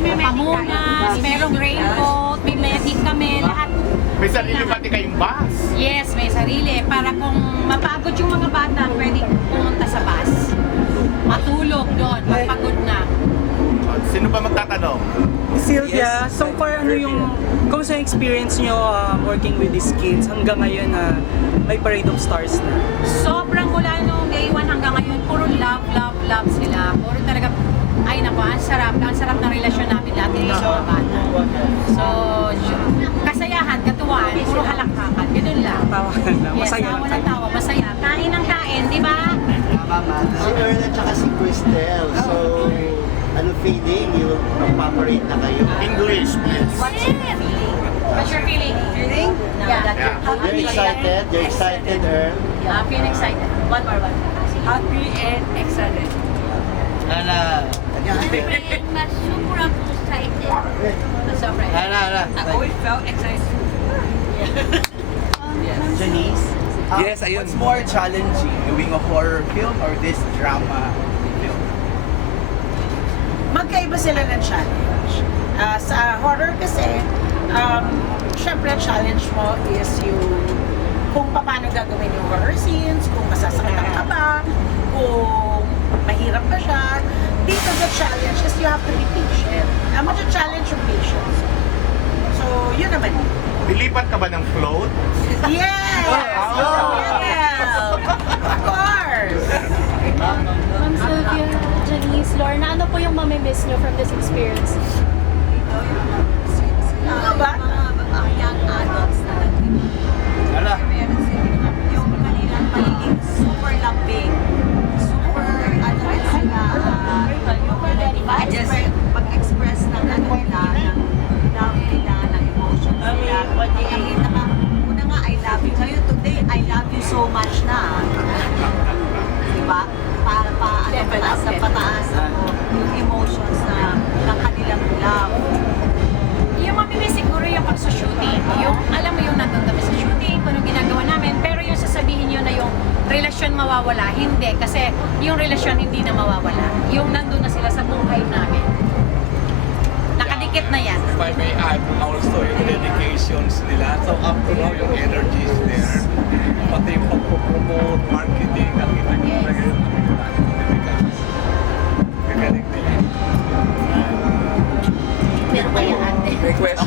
may pamunas, merong raincoat, may medic kami, lahat. May sarili pati kayong bus. Yes, may sarili. Para kung mapagod yung mga bata, pwede pumunta sa bus. Matulog doon, mapagod na. Sino ba magtatanong? Sylvia, so far ano yung, kumusta yung experience nyo working with these kids hanggang ngayon na may Parade of Stars na? Sobrang mula nung day 1 hanggang ngayon, puro love, love, love sila. Puro talaga, ay naku, ang sarap na relasyon namin lahat ng mga bata. So, kasayahan, katuwaan, puro halakhakan, ganun lang. Tawanan lang, Yes, masaya tawa lang. ng tawa, masaya. Kain ng kain, di ba? Si Earl at saka si Cristel. So, ano feeling? Yung magpaparade na kayo? English, please. What's your feeling? What's your feeling? Feeling? Yeah. You're excited? You're excited, Earl? Yeah, feeling excited. One more. Happy and excited. Mas super ako excited. Sobra. I always felt excited. Janice? Yes, ayun. What's more challenging, doing a horror film or this drama film? Magkaiba sila ng challenge. Sa horror kasi, syempre challenge mo is yung kung paano gagawin yung horror scenes, kung masasaktan ka ba, kung mahirap ba siya. Dito the challenge is you have to be patient. Challenge yung patience. So, yun naman yun. Lilipat ka ba ng float? Yes! Yes! Of course! Ma'am Sylvia, Janice, Lorna, ano po yung mamimiss nyo from this experience? Ano ba? Young adults na nag-experience yung kanilang pagiging super lambing. Super, ano rin sila, pag-express ng ano nila, ng love nila, ng emotions nila. Nakita ka, una nga, I love you. Ngayon, today, I love you so much na. Diba? Para pataas na pataas yung emotions na ng kanilang love. Yung mamimiss siguro yung pagsushooting. Yung, alam mo yung nandun kami sa shooting, kung anong ginagawa namin, pero yung sasabihin nyo na yung relasyon mawawala, hindi. Kasi yung relasyon hindi na mawawala. Yung nandun na sila sa buhay namin. Nakadikit na yan. If I may add also yung dedications nila. So up to now, yung energy is there. Pati yung pag-promote, marketing, nakita nyo talaga yung dedication. Gagaling nila. Pero kaya ate. May question.